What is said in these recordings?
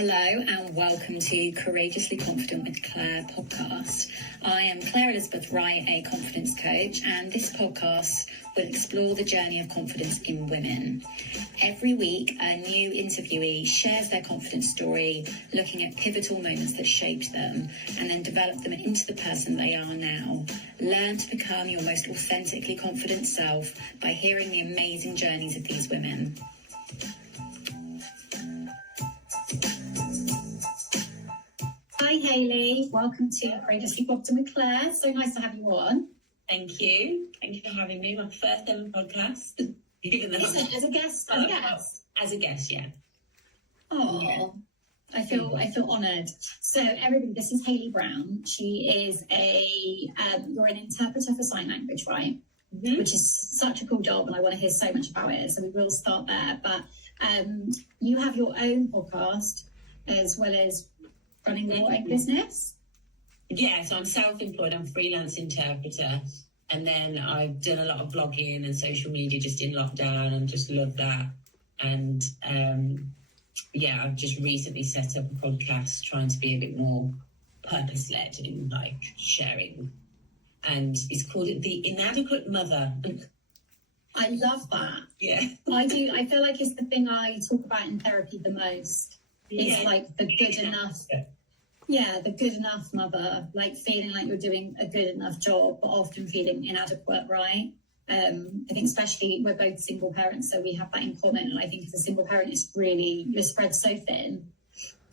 Hello and welcome to Courageously Confident with Claire podcast. I am Claire Elizabeth Wright, a confidence coach, and this podcast will explore the journey of confidence in women. Every week, a new interviewee shares their confidence story, looking at pivotal moments that shaped them and then develop them into the person they are now. Learn to become your most authentically confident self by hearing the amazing journeys of these women. Hi Hayley, welcome to Courageously Confident with Claire. So nice to have you on. Thank you. Thank you for having me. My first ever podcast. Even though as a guest? As a guest, yeah. Oh, yeah. I feel honoured. So everybody, this is Hayley Brown. She is you're an interpreter for sign language, right? Mm-hmm. Which is such a cool job, and I want to hear so much about it. So we will start there. But you have your own podcast as well as running your own business? Yeah, so I'm self-employed, I'm a freelance interpreter, and then I've done a lot of blogging and social media just in lockdown and just love that. And I've just recently set up a podcast trying to be a bit more purpose-led in like sharing. And it's called The Inadequate Mother. I love that. Yeah. I do. I feel like it's the thing I talk about in therapy the most. It's like the good enough. Yeah, the good enough mother, like feeling like you're doing a good enough job, but often feeling inadequate, right? I think especially we're both single parents, so we have that in common. And I think as a single parent, it's really, you're spread so thin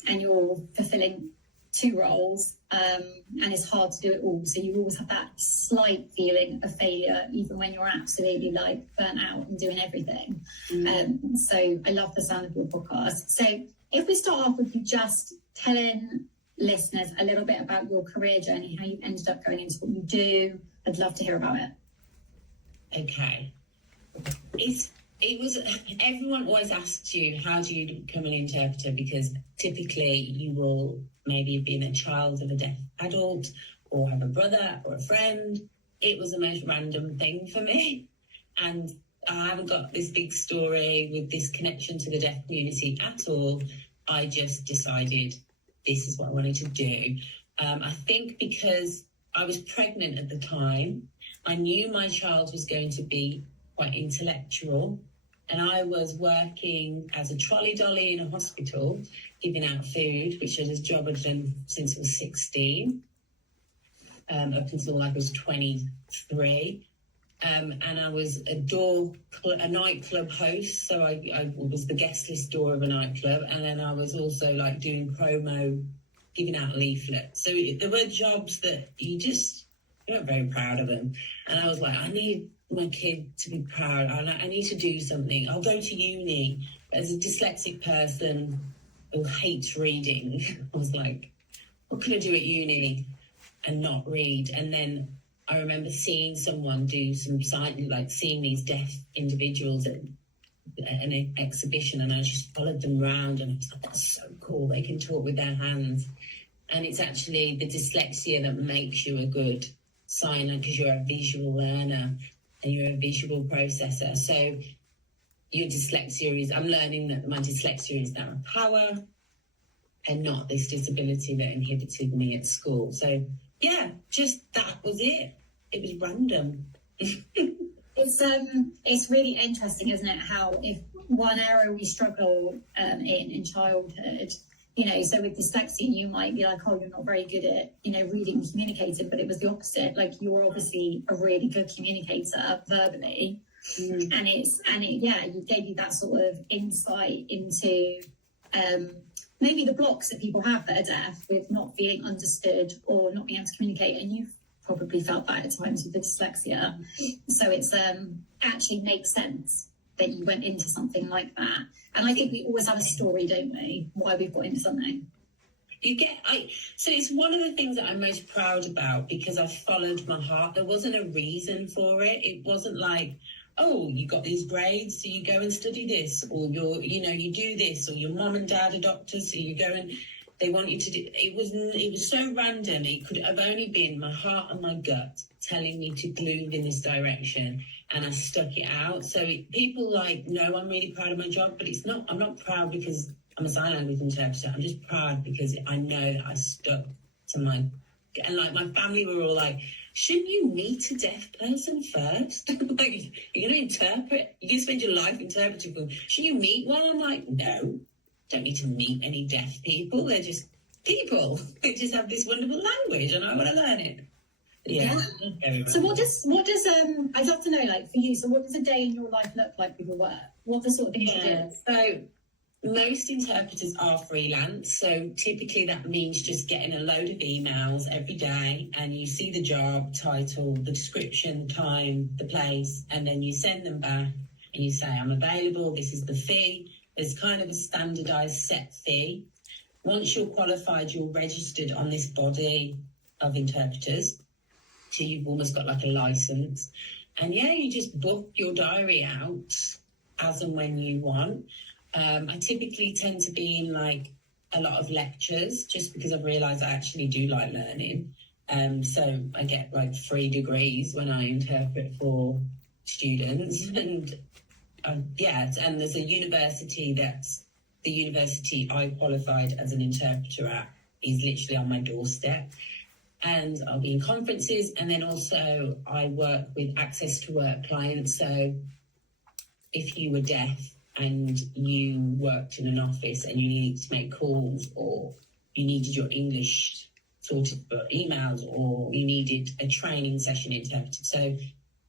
and you're fulfilling two roles, and it's hard to do it all. So you always have that slight feeling of failure, even when you're absolutely like burnt out and doing everything. So I love the sound of your podcast. So if we start off with you just telling listeners a little bit about your career journey, how you ended up going into what you do, I'd love to hear about it. Okay. It was everyone always asks you, how do you become an interpreter? Because typically you will maybe have been a child of a deaf adult or have a brother or a friend. It was the most random thing for me. And I haven't got this big story with this connection to the deaf community at all. I just decided this is what I wanted to do. I think because I was pregnant at the time, I knew my child was going to be quite intellectual, and I was working as a trolley dolly in a hospital, giving out food, which was a job I'd done since I was 16, up until I was 23. And I was a nightclub host, so I was the guest list door of a nightclub, and then I was also like doing promo, giving out leaflets. So there were jobs that you weren't very proud of them, and I was like, I need my kid to be proud. I need to do something. I'll go to uni. As a dyslexic person who hates reading, I was like, what can I do at uni and not read? And then I remember seeing someone do some sign, like seeing these deaf individuals at an exhibition, and I just followed them around, and I was like, that's so cool. They can talk with their hands. And it's actually the dyslexia that makes you a good signer, because you're a visual learner and you're a visual processor. So your dyslexia is, I'm learning that my dyslexia is now a power and not this disability that inhibited me at school. So yeah, just that was it. It was random. It's really interesting, isn't it? How if one area we struggle in childhood, so with dyslexia, you might be like, oh, you're not very good at, reading and communicating, but it was the opposite. Like you're obviously a really good communicator verbally. And it gave you that sort of insight into maybe the blocks that people have that are deaf, with not feeling understood or not being able to communicate. And you've probably felt that at times with the dyslexia. So it's actually makes sense that you went into something like that. And I think we always have a story, don't we, why we've got into something. So it's one of the things that I'm most proud about, because I followed my heart. There wasn't a reason for it. It wasn't like, oh, you got these grades, so you go and study this, or you do this, or your mom and dad are doctors, so you go and they want you to do. It was so random. It could have only been my heart and my gut telling me to move in this direction, and I stuck it out. So people know I'm really proud of my job, but I'm not proud because I'm a sign language interpreter. I'm just proud because I know that I stuck to my, and like my family were all like, shouldn't you meet a deaf person first? Like, you're going to interpret, you're going to spend your life interpreting for them. Should you meet one? I'm like, no, don't need to meet any deaf people. They're just people. They just have this wonderful language and I want to learn it. Yeah. So what does I'd love to know, like, for you, so what does a day in your life look like with your work? What the sort of things you do? So most interpreters are freelance, so typically that means just getting a load of emails every day, and you see the job title, the description, time, the place, and then you send them back and you say, I'm available, this is the fee. There's kind of a standardized set fee. Once you're qualified, you're registered on this body of interpreters, so you've almost got like a license. And yeah, you just book your diary out as and when you want. I typically tend to be in like a lot of lectures just because I've realised I actually do like learning. So I get like 3 degrees when I interpret for students. And and there's a university that's the university I qualified as an interpreter at is literally on my doorstep. And I'll be in conferences, and then also I work with access to work clients. So if you were deaf and you worked in an office and you needed to make calls, or you needed your English sorted for emails, or you needed a training session interpreted. So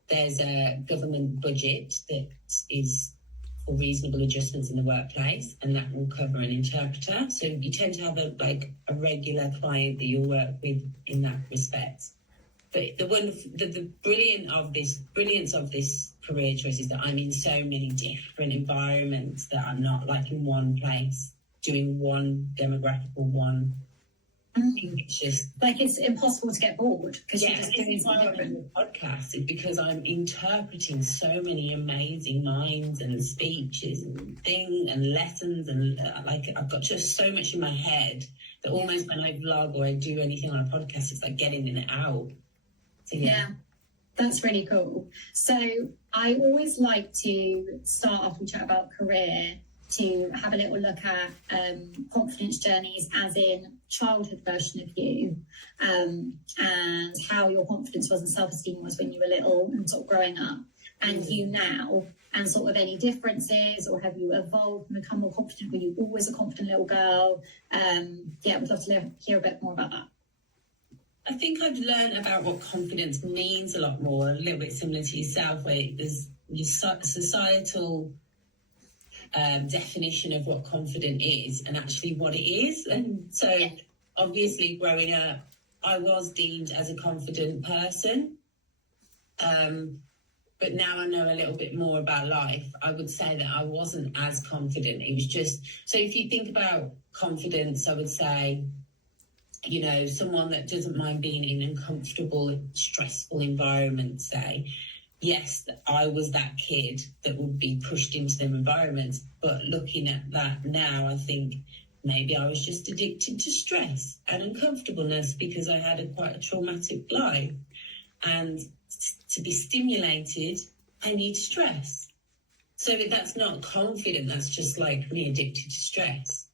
there's a government budget that is for reasonable adjustments in the workplace, and that will cover an interpreter. So you tend to have a regular client that you'll work with in that respect. But the brilliance of this career choice is that I'm in so many different environments that I'm not like in one place doing one demographical one. It's just like it's impossible to get bored because you're just doing something different. Podcast is because I'm interpreting so many amazing minds and speeches and things and lessons, and I've got just so much in my head that almost when I vlog or I do anything on a podcast, it's like getting in and out. So, yeah, that's really cool. So I always like to start off and chat about career, to have a little look at confidence journeys, as in childhood version of you, and how your confidence was and self-esteem was when you were little and sort of growing up, and you now, and sort of any differences, or have you evolved and become more confident? Were you always a confident little girl? We'd love to hear a bit more about that. I think I've learned about what confidence means a lot more, a little bit similar to yourself, where there's your societal definition of what confident is and actually what it is. And so obviously growing up, I was deemed as a confident person. But now I know a little bit more about life, I would say that I wasn't as confident. It was just, so if you think about confidence, I would say, you know, someone that doesn't mind being in uncomfortable, stressful environments, say, yes, I was that kid that would be pushed into them environments. But looking at that now, I think maybe I was just addicted to stress and uncomfortableness because I had quite a traumatic life. And to be stimulated, I need stress. So that's not confident, that's just like me addicted to stress.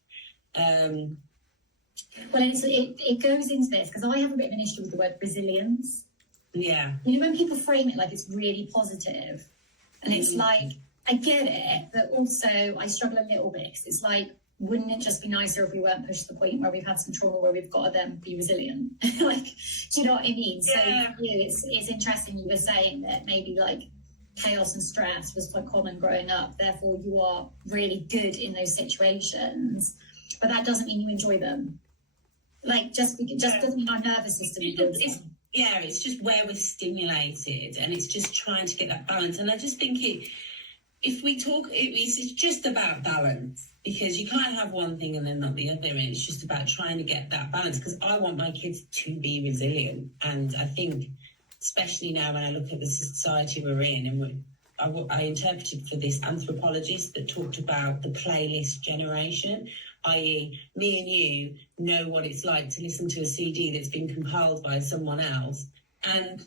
Well, it goes into this, because I have a bit of an issue with the word resilience. Yeah. You know, when people frame it like it's really positive, and it's like, I get it, but also I struggle a little bit, because it's like, wouldn't it just be nicer if we weren't pushed to the point where we've had some trauma where we've got to then be resilient? Like, do you know what I mean? Yeah. So for you, it's interesting you were saying that maybe like chaos and stress was quite common growing up, therefore you are really good in those situations, but that doesn't mean you enjoy them. Like, just doesn't mean our nervous system it's just where we're stimulated, and it's just trying to get that balance. And I just think it's just about balance, because you can't have one thing and then not the other, and it's just about trying to get that balance, because I want my kids to be resilient. And I think, especially now when I look at the society we're in, and I interpreted for this anthropologist that talked about the playlist generation, i.e. me and you know what it's like to listen to a CD that's been compiled by someone else, and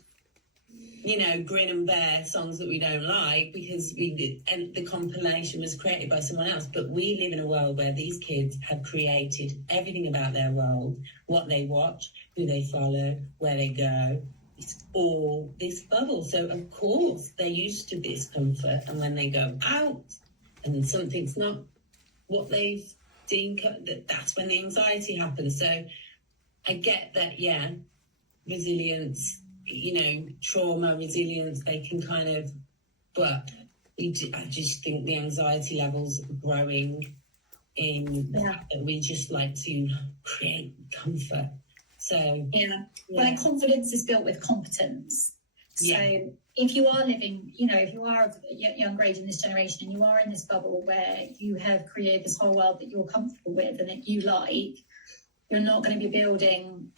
Grin and Bear songs that we don't like because and the compilation was created by someone else. But we live in a world where these kids have created everything about their world, what they watch, who they follow, where they go. It's all this bubble. So, of course, they're used to this comfort. And when they go out and something's not what they've deemed, that's when the anxiety happens. So I get that, yeah, resilience, trauma, resilience, they can kind of, but I just think the anxiety levels are growing in that we just like to create comfort. So, well, confidence is built with competence. So if you are living, if you are of younger age in this generation and you are in this bubble where you have created this whole world that you're comfortable with and that you like, you're not going to be building,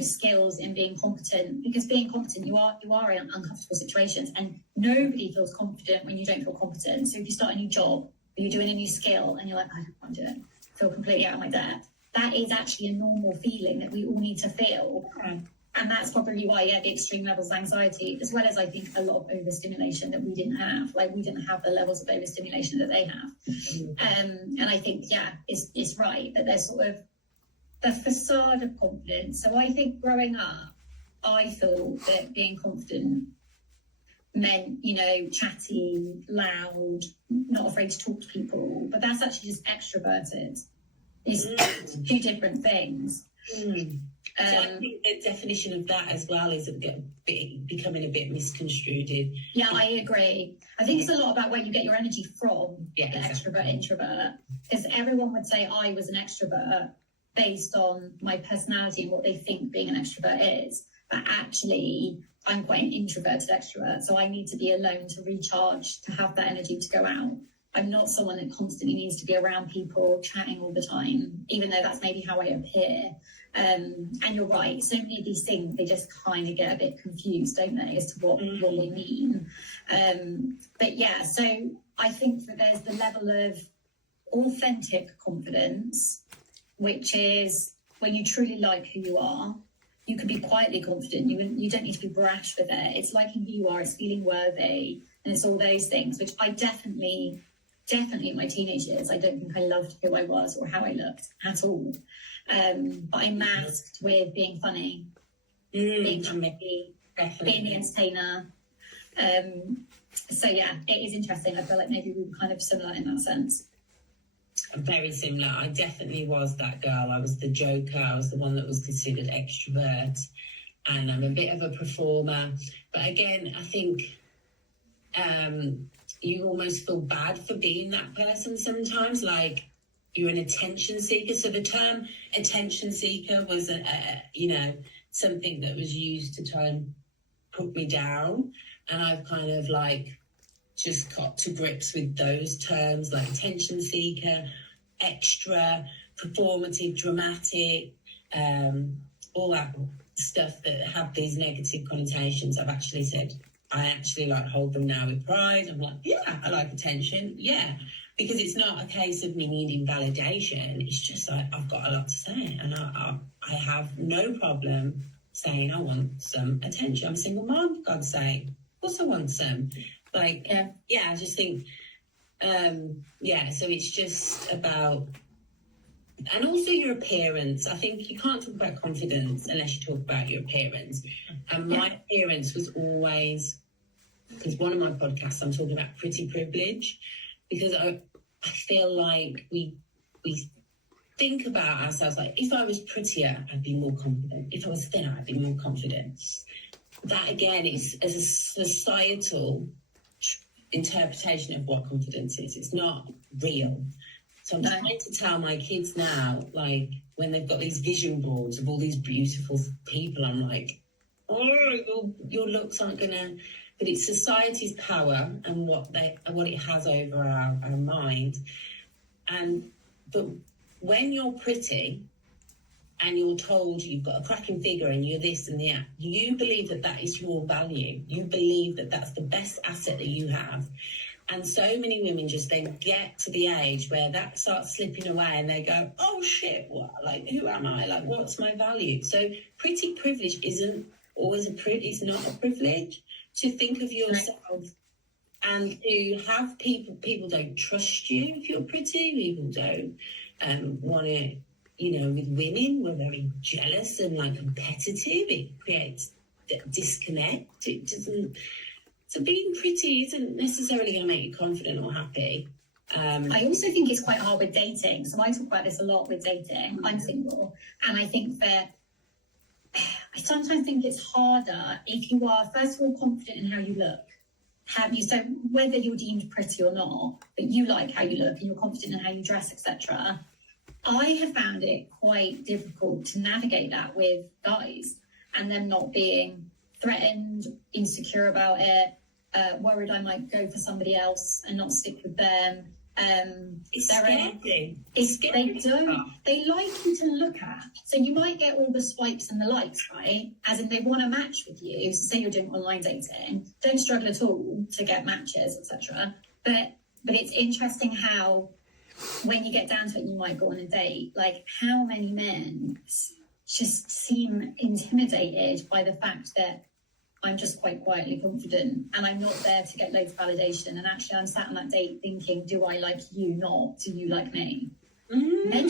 skills in being competent, because being competent, you are in uncomfortable situations, and nobody feels confident when you don't feel competent. So if you start a new job, or you're doing a new skill, and you're like, I don't want to do it, I feel completely out of my depth. That is actually a normal feeling that we all need to feel. And that's probably why, the extreme levels of anxiety, as well as I think a lot of overstimulation that we didn't have. Like, we didn't have the levels of overstimulation that they have. And I think, it's right that there's sort of the facade of confidence. So I think growing up, I thought that being confident meant, chatty, loud, not afraid to talk to people. But that's actually just extroverted. It's two different things. So I think the definition of that as well is becoming a bit misconstrued. Yeah, I agree. I think it's a lot about where you get your energy from, the extrovert, introvert. Because everyone would say I was an extrovert based on my personality and what they think being an extrovert is. But actually, I'm quite an introverted extrovert. So I need to be alone to recharge, to have that energy to go out. I'm not someone that constantly needs to be around people, chatting all the time, even though that's maybe how I appear. And you're right, so many of these things, they just kind of get a bit confused, don't they, as to what they mean. So I think that there's the level of authentic confidence, which is when you truly like who you are. You can be quietly confident. You don't need to be brash with it. It's liking who you are, it's feeling worthy, and it's all those things, which I definitely in my teenage years, I don't think I loved who I was or how I looked at all. But I masked with being funny, being happy, being the entertainer. It is interesting. I feel like maybe we were kind of similar in that sense. Very similar. I definitely was that girl. I was the joker. I was the one that was considered extrovert, and I'm a bit of a performer. But again, I think you almost feel bad for being that person sometimes, like you're an attention seeker. So the term attention seeker was, something that was used to try and put me down. And I've kind of just got to grips with those terms, like attention seeker, extra, performative, dramatic, all that stuff that have these negative connotations. I've actually said, I actually hold them now with pride. I'm like, yeah, I like attention. Yeah. Because it's not a case of me needing validation. It's just I've got a lot to say. And I have no problem saying I want some attention. I'm a single mom, for God's sake. Of course I want some. I just think, so it's just about, and also your appearance. I think you can't talk about confidence unless you talk about your appearance. And my appearance was always, because one of my podcasts, I'm talking about pretty privilege, because I feel like we think about ourselves like, if I was prettier, I'd be more confident. If I was thinner, I'd be more confident. That, again, is as a societal interpretation of what confidence is. It's not real. So I'm trying to tell my kids now, when they've got these vision boards of all these beautiful people, I'm like, oh, your looks aren't gonna. But it's society's power and what it has over our mind. But when you're pretty and you're told you've got a cracking figure and you're this and that, you believe that is your value. You believe that that's the best asset that you have. And so many women just then get to the age where that starts slipping away and they go, oh shit, who am I? What's my value? So pretty privilege isn't always it's not a privilege to think of yourself and to have people don't trust you if you're pretty. People don't want to, with women, we're very jealous and like competitive. It creates disconnect. It doesn't, so being pretty isn't necessarily going to make you confident or happy. I also think it's quite hard with dating. So I talk about this a lot with dating. I'm single, and I think that I sometimes think it's harder if you are, first of all, confident in how you look. So whether you're deemed pretty or not, but you like how you look and you're confident in how you dress, etc. I have found it quite difficult to navigate that with guys and them not being threatened, insecure about it, worried I might go for somebody else and not stick with them. It's scary. They like you to look at. So you might get all the swipes and the likes, right? As in they want to match with you. So say you're doing online dating, don't struggle at all to get matches, etc. But it's interesting how when you get down to it, you might go on a date. Like how many men just seem intimidated by the fact that I'm just quite quietly confident and I'm not there to get loads of validation. And actually I'm sat on that date thinking, do I like you? Not do you like me? Mm. They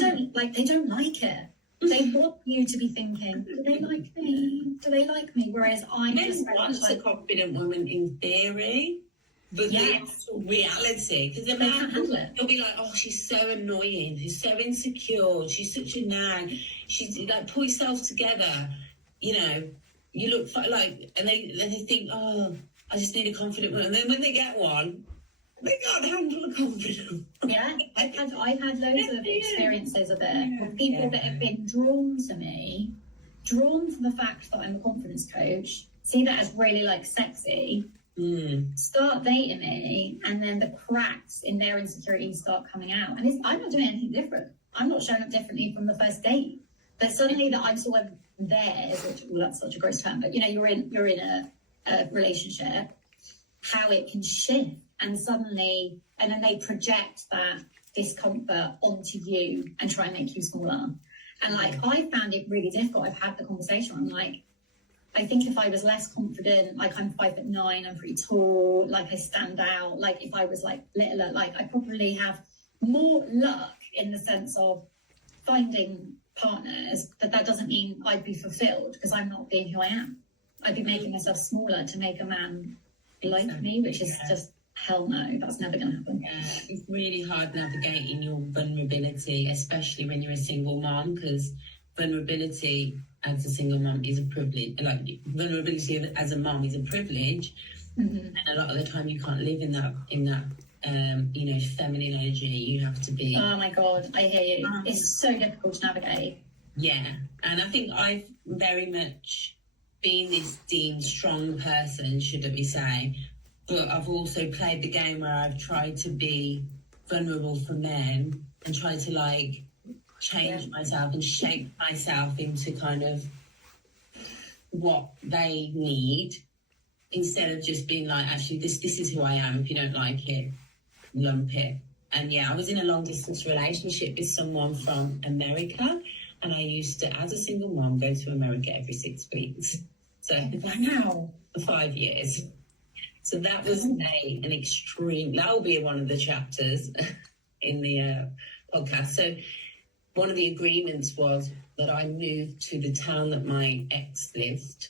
don't like it. They want you to be thinking, do they like me? Do they like me? Whereas I'm just want a confident woman in theory, but the actual reality, because the man he'll be like, oh, she's so annoying, she's so insecure, she's such a nag, she's like, pull yourself together, you look like, and they think, oh, I just need a confident one. And then when they get one, they can't handle a confident one. Yeah, I've had loads of experiences of it with people that have been drawn to me, drawn to the fact that I'm a confidence coach, see that as really like sexy, start dating me, and then the cracks in their insecurities start coming out. And I'm not doing anything different. I'm not showing up differently from the first date. But suddenly that I'm sort of theirs, which, well, that's such a gross term, but you're in a relationship, how it can shift, and suddenly, and then they project that discomfort onto you and try and make you smaller. And like, I found it really difficult. I've had the conversation where I'm like, I think if I was less confident, like I'm 5'9", I'm pretty tall, like I stand out, like if I was like littler, like I probably have more luck in the sense of finding partners, but that doesn't mean I'd be fulfilled because I'm not being who I am. I'd be making myself smaller to make a man like me, which is just hell no, that's never going to happen. It's really hard navigating your vulnerability, especially when you're a single mom, because vulnerability as a single mom is a privilege. Like vulnerability as a mom is a privilege, and a lot of the time you can't live in that feminine energy. You have to be. Oh my God, I hear you. It's so difficult to navigate. Yeah, and I think I've very much been this deemed strong person, should we say, but I've also played the game where I've tried to be vulnerable for men and tried to like change myself and shape myself into kind of what they need, instead of just being like, actually, this is who I am. If you don't like it, lump it. And yeah, I was in a long distance relationship with someone from America, and I used to, as a single mom, go to America every 6 weeks. So wow, for 5 years. So that was an extreme. That will be one of the chapters in the podcast. So one of the agreements was that I moved to the town that my ex lived,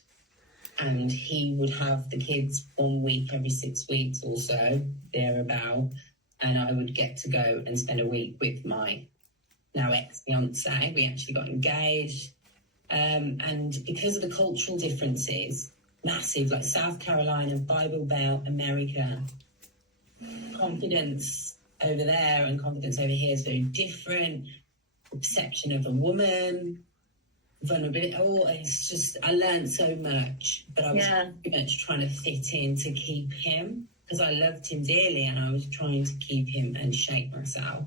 and he would have the kids 1 week every 6 weeks or so, thereabout, and I would get to go and spend a week with my now ex-fiance. We actually got engaged, and because of the cultural differences, massive, like South Carolina, Bible Belt, America, confidence over there and confidence over here is very different. Perception of a woman, vulnerability. Oh, it's just, I learned so much, but I was very much trying to fit in to keep him, because I loved him dearly and I was trying to keep him and shape myself.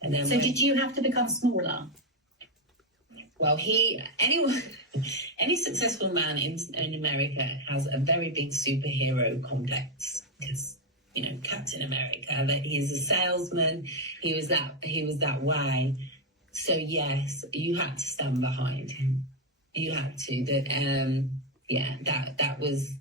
And then did you have to become smaller? Well, any successful man in America has a very big superhero complex, because Captain America, that he's a salesman. He was that way. So yes, you had to stand behind him. You had to. that was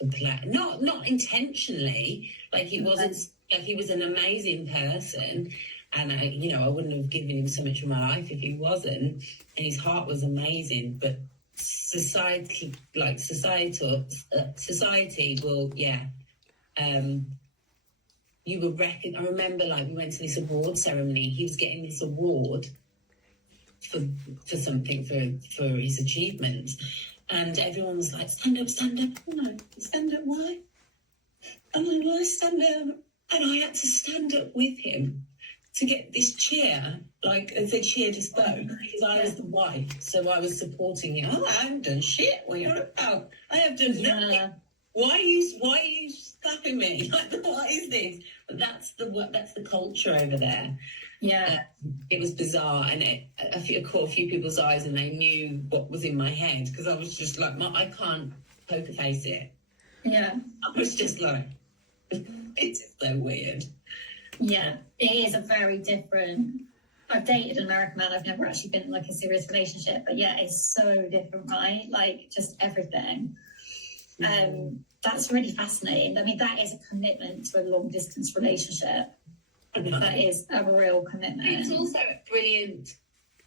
the plan. Not intentionally. Like he wasn't. Like he was an amazing person, and I wouldn't have given him so much of my life if he wasn't. And his heart was amazing, but society will, you will reckon. I remember, like, we went to this award ceremony. He was getting this award for something for his achievements, and everyone was like, stand up. No, stand up, why? I'm like, why stand up? And I had to stand up with him to get this chair, like as the chair just spoke, because I was the wife, so I was supporting him. Oh, I haven't done shit. What you're about? I have done nothing. Why are you slapping me? Like, what is this? But that's the culture over there. Yeah, it was bizarre, and I caught a few people's eyes, and they knew what was in my head, because I was just like, I can't poker face it. Yeah, I was just like, it's just so weird. Yeah, it is a very different. I've dated an American man. I've never actually been in like a serious relationship, but yeah, it's so different, right? Like just everything. That's really fascinating. I mean, that is a commitment to a long distance relationship. That is a real commitment. It's also a brilliant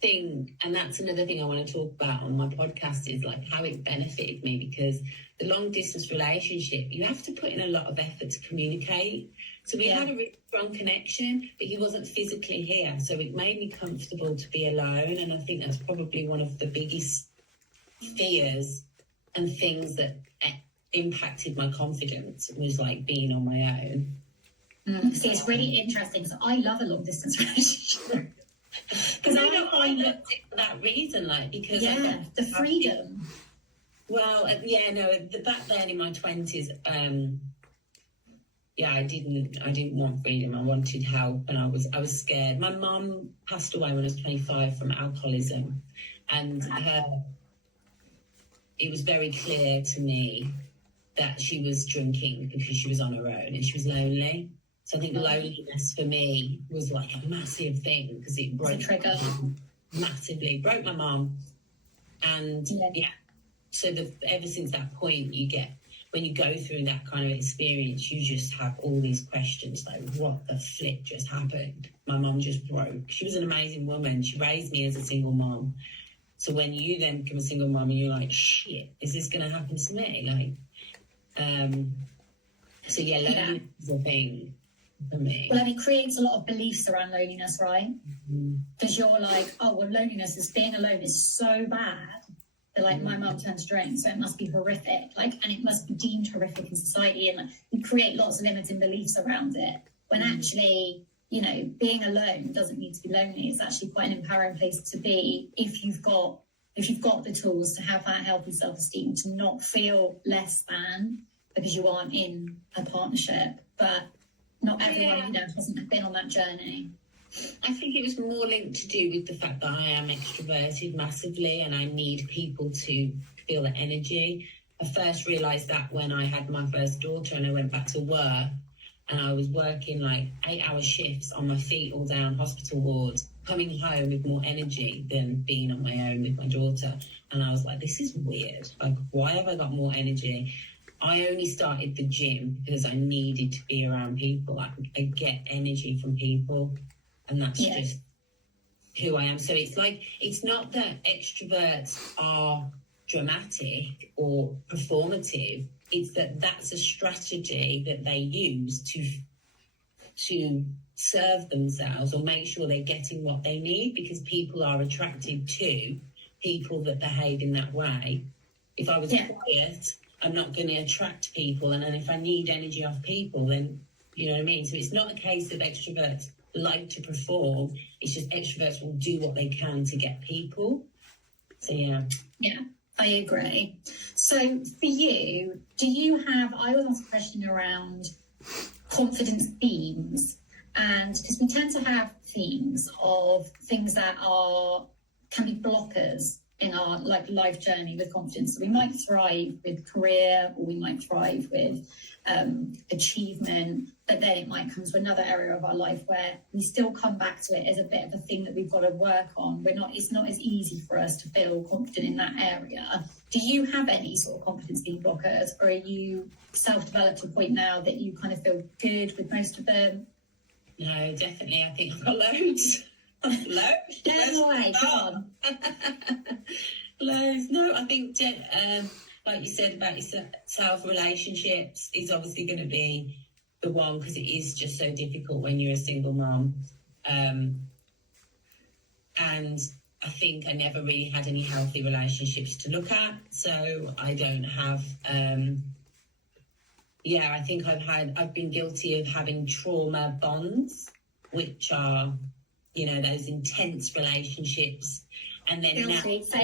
thing, and that's another thing I want to talk about on my podcast, is like how it benefited me, because the long distance relationship, you have to put in a lot of effort to communicate. So we had a really strong connection, but he wasn't physically here, so it made me comfortable to be alone. And I think that's probably one of the biggest fears and things that impacted my confidence, was like being on my own. See, it's really interesting. So I love a long distance relationship. Because I loved it for that reason, like, because the freedom. Well, back then in my 20s, I didn't want freedom. I wanted help, and I was scared. My mum passed away when I was 25 from alcoholism, and it was very clear to me that she was drinking because she was on her own and she was lonely. So I think loneliness for me was like a massive thing, because it broke massively, broke my mum. And so ever since that point, when you go through that kind of experience, you just have all these questions like, what the flip just happened? My mum just broke. She was an amazing woman. She raised me as a single mom. So when you then become a single mom and you're like, shit, is this going to happen to me? Loneliness is a thing for me. Well, and it creates a lot of beliefs around loneliness, right? Because you're like, oh, well, loneliness is being alone is so bad. They're like, my mum turned to drink, so it must be horrific. Like, and it must be deemed horrific in society. And like, you create lots of limiting beliefs around it. When actually, being alone doesn't need to be lonely. It's actually quite an empowering place to be if you've got the tools to have that healthy self-esteem, to not feel less than because you aren't in a partnership. But not everyone, hasn't been on that journey. I think it was more linked to do with the fact that I am extroverted massively, and I need people to feel the energy. I first realised that when I had my first daughter and I went back to work, and I was working like 8-hour shifts on my feet all down hospital wards, coming home with more energy than being on my own with my daughter. And I was like, this is weird. Like, why have I got more energy? I only started the gym because I needed to be around people. I get energy from people, and that's just who I am. So it's like, it's not that extroverts are dramatic or performative. It's that that's a strategy that they use to serve themselves or make sure they're getting what they need, because people are attracted to people that behave in that way. If I was quiet, I'm not going to attract people, and then if I need energy off people, then you know what I mean. So it's not a case of extroverts like to perform. It's just extroverts will do what they can to get people. So yeah, I agree. So for you, I always ask a question around confidence themes, and because we tend to have themes of things that can be blockers in our like life journey with confidence. So we might thrive with career, or we might thrive with achievement, but then it might come to another area of our life where we still come back to it as a bit of a thing that we've got to work on. It's not as easy for us to feel confident in that area. Do you have any sort of confidence being blockers, or are you self-developed to a point now that you kind of feel good with most of them? No, definitely. I think I've got loads. Loads. Come on. Loads. No, I think, like you said about yourself, relationships is obviously going to be the one, because it is just so difficult when you're a single mom. And I think I never really had any healthy relationships to look at, so I don't have. I think I've been guilty of having trauma bonds, which are, those intense relationships. And then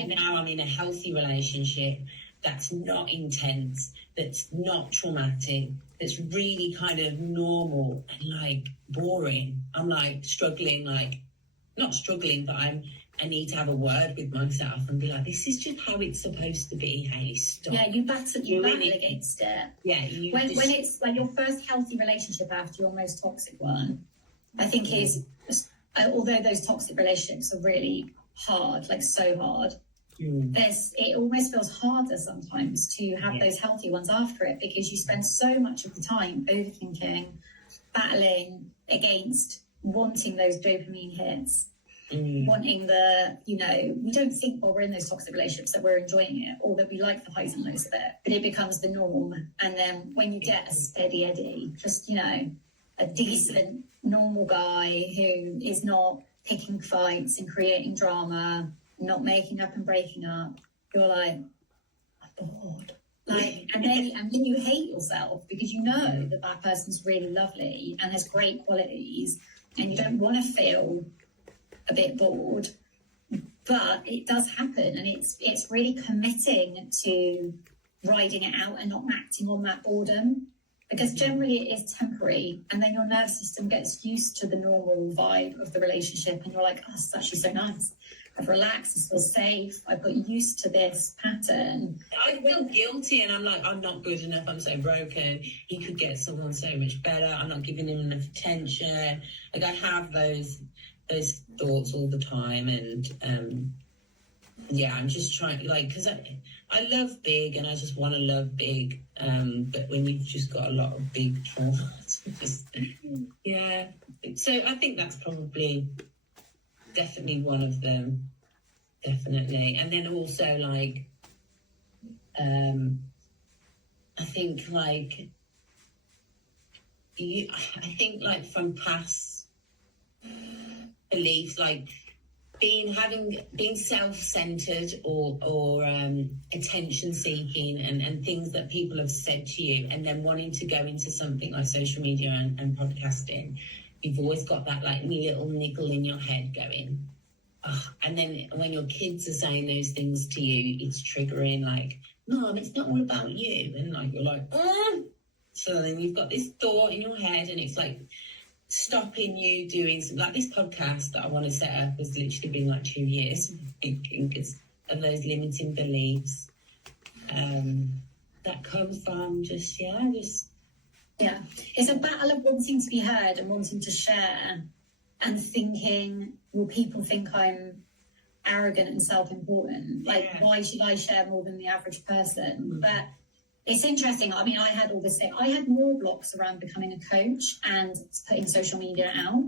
now I'm in a healthy relationship that's not intense, that's not traumatic, that's really kind of normal and like boring. I'm like struggling, not struggling, but I need to have a word with myself and be like, this is just how it's supposed to be. Hey, stop. Yeah, you battle against it. Yeah. When it's like your first healthy relationship after your most toxic one, I think is, although those toxic relationships are really hard, like so hard, it almost feels harder sometimes to have those healthy ones after it, because you spend so much of the time overthinking, battling against wanting those dopamine hits, wanting we don't think while we're in those toxic relationships that we're enjoying it or that we like the highs and lows of it, but it becomes the norm. And then when you get a steady Eddie, just a decent normal guy who is not picking fights and creating drama, not making up and breaking up, you're like, I'm bored. And then you hate yourself because you know that person's really lovely and has great qualities, and you don't want to feel a bit bored. But it does happen, and it's really committing to riding it out and not acting on that boredom, because generally it is temporary, and then your nervous system gets used to the normal vibe of the relationship, and you're like, oh, it's actually so nice. I've relaxed, I feel safe, I've got used to this pattern. I feel guilty, and I'm like, I'm not good enough, I'm so broken. He could get someone so much better. I'm not giving him enough attention. Like, I have those thoughts all the time, and I'm just trying, because I love big, and I just want to love big, but when you've just got a lot of big trauma, so I think that's probably definitely one of them, definitely. And then also I think from past beliefs, being self-centered or attention seeking and things that people have said to you, and then wanting to go into something like social media and podcasting, you've always got that little niggle in your head going, and then when your kids are saying those things to you, it's triggering, Mom, it's not all about you, and you're like, so then you've got this thought in your head, and it's stopping you doing something. This podcast that I want to set up has literally been 2 years thinking, because of those limiting beliefs that come from it's a battle of wanting to be heard and wanting to share, and thinking, will people think I'm arrogant and self-important? Why should I share more than the average person? But it's interesting. I mean, I had all this thing. I had more blocks around becoming a coach and putting social media out,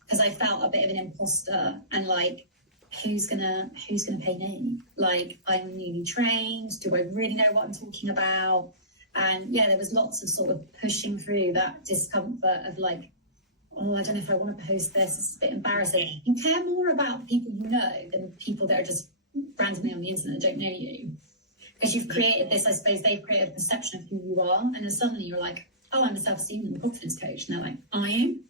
because I felt a bit of an imposter and who's gonna pay me? I'm newly trained. Do I really know what I'm talking about? And there was lots of sort of pushing through that discomfort of I don't know if I want to post this. It's a bit embarrassing. You care more about the people you know than people that are just randomly on the internet that don't know you. Because you've created this, I suppose they've created a perception of who you are, and then suddenly you're like, oh, I'm a self-esteem and confidence coach. And they're like, are you?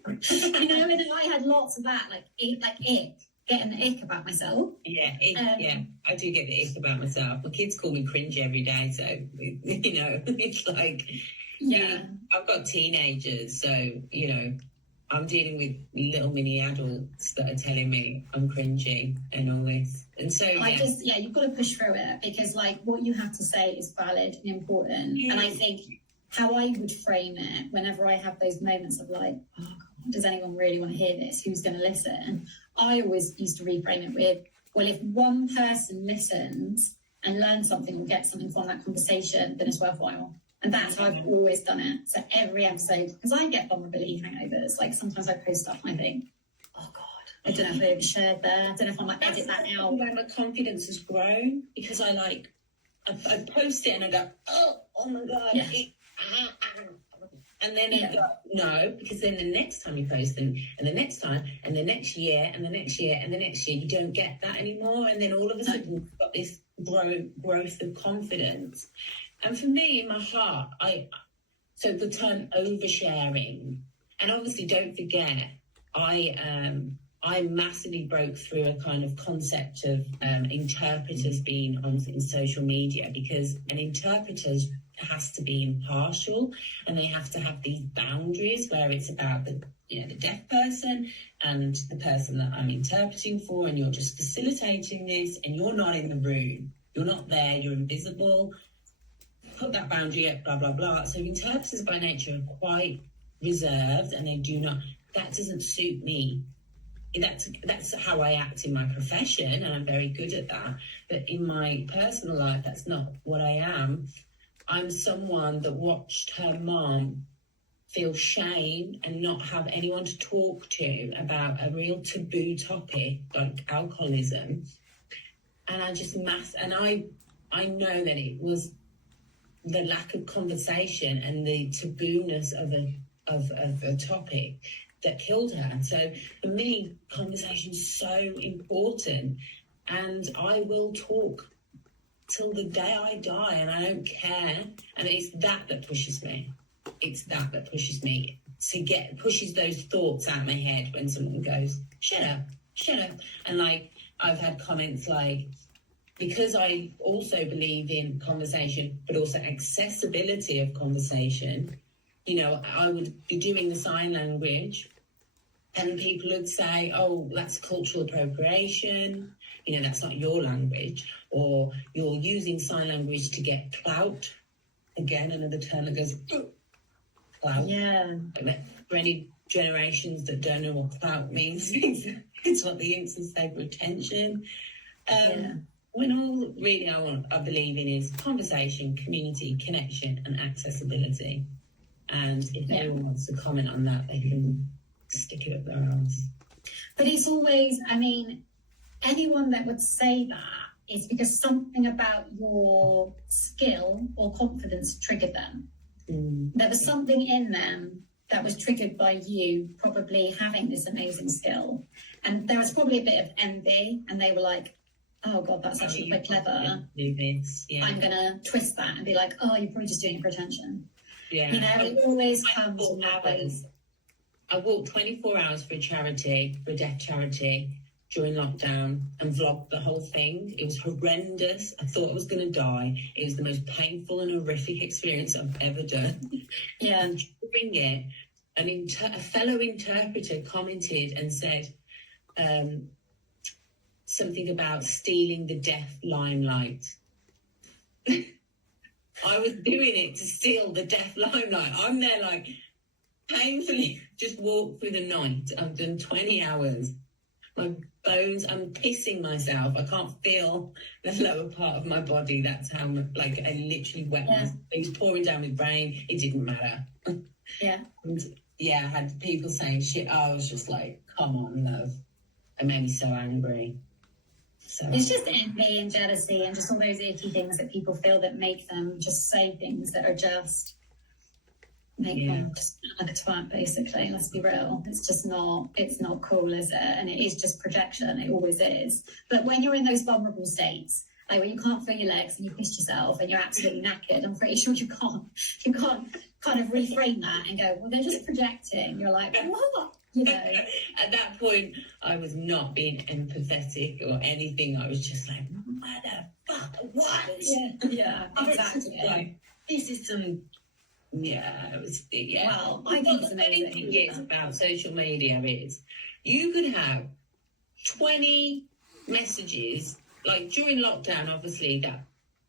And I had lots of that, getting the ick about myself. I do get the ick about myself. My kids call me cringe every day, so, it's I've I've got teenagers, so, I'm dealing with little mini adults that are telling me I'm cringy and all this. And so, you've got to push through it, because like what you have to say is valid and important. And I think how I would frame it whenever I have those moments of like, oh God, does anyone really want to hear this? Who's going to listen? I always used to reframe it with, well, if one person listens and learns something or gets something from that conversation, then it's worthwhile. And that's how I've always done it. So every episode, because I get vulnerability hangovers, like sometimes I post stuff and I think, oh God, I don't know if I overshared there. I don't know if I might edit that out. Where my confidence has grown, because I post it and I go, oh my God. Yeah. And then I go, no, because then the next time you post them, and the next time, and the next year, and the next year, and the next year, you don't get that anymore. And then all of a sudden, you've got this growth of confidence. And for me, in my heart, so the term oversharing, and obviously don't forget, I massively broke through a kind of concept of interpreters being on in social media, because an interpreter has to be impartial, and they have to have these boundaries where it's about the deaf person and the person that I'm interpreting for, and you're just facilitating this, and you're not in the room, you're not there, you're invisible. Put that boundary up, blah blah blah. So interpreters by nature are quite reserved, and that doesn't suit me. That's how I act in my profession, and I'm very good at that. But in my personal life, that's not what I am. I'm someone that watched her mom feel shame and not have anyone to talk to about a real taboo topic like alcoholism. And I know that it was the lack of conversation and the taboo-ness of a topic that killed her. So for me, conversation is so important, and I will talk till the day I die, and I don't care. And it's that pushes me. It's that pushes me pushes those thoughts out of my head when someone goes, shut up. And like, I've had comments like, because I also believe in conversation, but also accessibility of conversation, I would be doing the sign language, and people would say, oh, that's cultural appropriation, that's not your language, or you're using sign language to get clout. Again, another term that goes, clout. Yeah. For any generations that don't know what clout means, it's what the youngsters say for attention. When all really I believe in is conversation, community, connection, and accessibility. And if anyone wants to comment on that, they can stick it up their arms. But it's always, anyone that would say that is because something about your skill or confidence triggered them. There was something in them that was triggered by you probably having this amazing skill. And there was probably a bit of envy, and they were like, oh God, that's actually quite clever. I'm going to twist that and be like, oh, you're probably just doing it for attention. Yeah. It always comes from that way. I walked 24 hours for a deaf charity during lockdown, and vlogged the whole thing. It was horrendous. I thought I was going to die. It was the most painful and horrific experience I've ever done. Yeah. And during it, a fellow interpreter commented and said, something about stealing the deaf limelight. I was doing it to steal the deaf limelight. I'm there like painfully just walked through the night. I've done 20 hours. My bones, I'm pissing myself. I can't feel the lower part of my body. That's how I literally wet myself. It was pouring down my brain. It didn't matter. Yeah. And I had people saying shit. I was just like, come on, love. It made me so angry. So it's just envy and jealousy and just all those icky things that people feel that make them just say things that are just make them just like a twat, basically. Let's be real. It's not cool, is it? And it is just projection. It always is. But when you're in those vulnerable states, like when you can't feel your legs and you pissed yourself and you're absolutely knackered, I'm pretty sure you can't kind of reframe that and go, well, they're just projecting. You're like, what? At that point, I was not being empathetic or anything. I was just like, motherfucker, what? Yeah, exactly. This is some Yeah, it was, yeah. Well, I think it's The funny amazing. thing is about social media is you could have 20 messages, like during lockdown, obviously, that